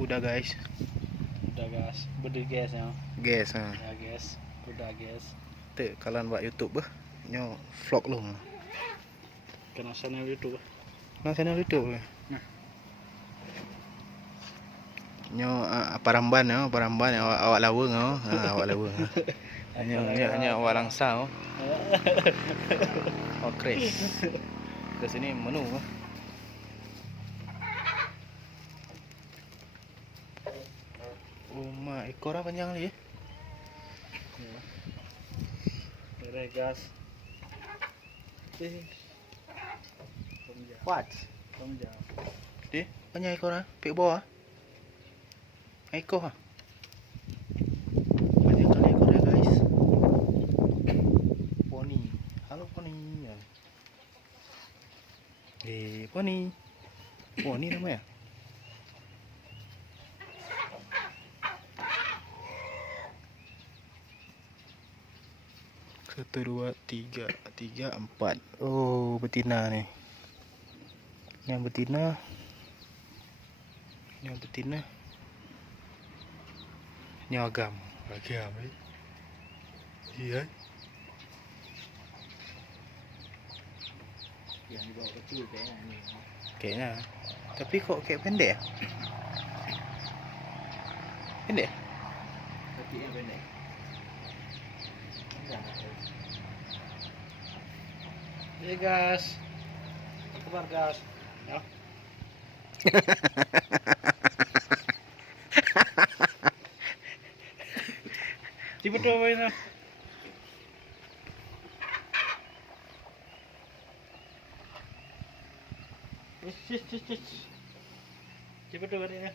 Udah guys. Udah guys, berdegas ya. Guys ha. Ya guys, udah guys. Tu kalau buat YouTube nyo vlog lu. Kena channel YouTube. Nang channel YouTube. Nah. Nyo paramban awak laweng awak laweng. Nyo awak langsa. Oh kres. Ke sini menu. Uma ekor apa panjang ni? Ini guys. What? Không giờ. Di, panjang ekor pik bawah. Ekor banyak kali ekor guys. Poni. Halo poni. Poni. Poni namanya. Satu, dua, tiga, empat. Oh, betina nih. Yang betina. Ini agam. Iya. Yang dibawa kecil kayaknya ini. Kayaknya. Tapi kok kayak pendek ya? Pendek? Tapi yang pendek. Iya guys. Keluar guys. Ya. Cepet dong mainnya. Cepet dong mainnya.